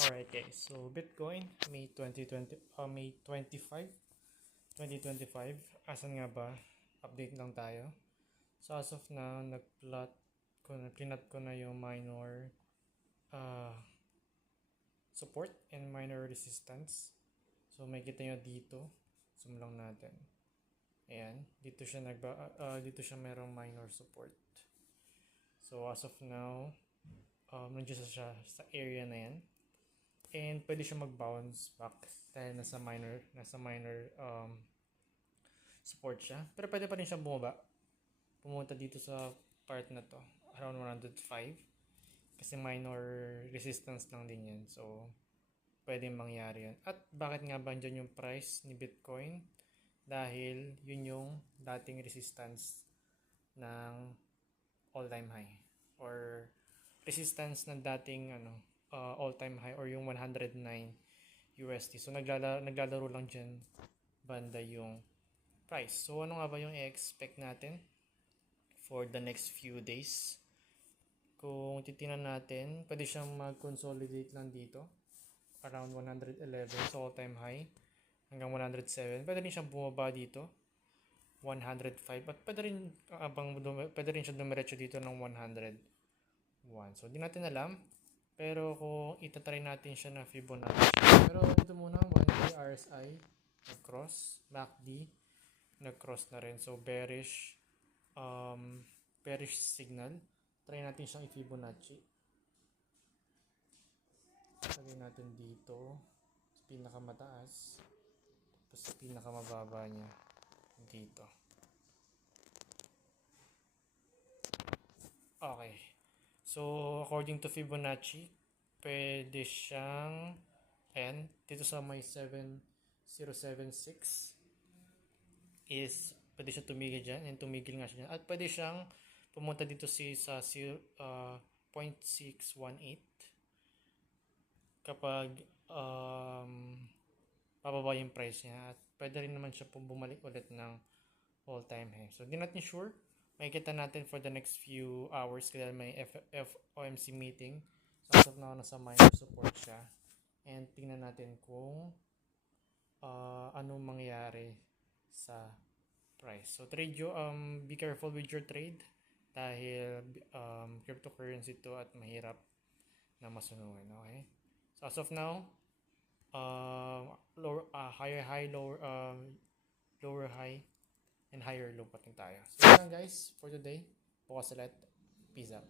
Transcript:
Alright guys, so Bitcoin May 2020 May 25, 2025. Asan nga ba? Update lang tayo. So as of now, plinat ko na yung minor uh, support and minor resistance. So may kita nyo dito. Zoom lang natin. Ayan, dito siya merong minor support. So as of now, nandiyan siya sa area na yan. And pwede siya mag-bounce back dahil nasa minor support siya. Pero pwede pa rin siya pumunta dito sa part na to, around 105. Kasi minor resistance lang din yan. So, pwede mangyari yan. At bakit nga ba dyan yung price ni Bitcoin? Dahil yun yung dating resistance ng all-time high. Or resistance ng dating all-time high or yung 109 USD. So naglalaro lang dyan banda yung price. So ano nga ba yung i-expect natin for the next few days? Kung titingnan natin, pwede siyang mag-consolidate lang dito around 111 so all-time high hanggang 107. Pwede rin siyang bumaba dito 105 at pwede rin siya dumiretso dito ng 101. So hindi natin alam. Pero kung itatry natin siya na Fibonacci. Pero ito muna, 1day RSI, nag-cross, MACD, nag-cross na rin. So bearish signal. Try natin siyang i-Fibonacci. Try natin dito, sa pinakamataas, tapos sa pinakamababa niya, dito. Okay. So, according to Fibonacci, pwede siyang, ayan, dito sa may 7076 is, pwede siya tumigil dyan, and tumigil nga siya dyan. At pwede siyang pumunta dito sa 0.618 kapag pababa yung price niya. At pwede rin naman siya bumalik ulit ng all-time high. So, di natin sure. Makikita natin for the next few hours kasi may FOMC meeting. So as of now, nasa minor support siya. And tingnan natin kung anong mangyari sa price. So be careful with your trade dahil cryptocurrency to at mahirap na masunugan. Okay? So as of now, higher high, lower high, and higher low pa rin tayo. So yun lang guys for today. Bukas ulit. Peace out.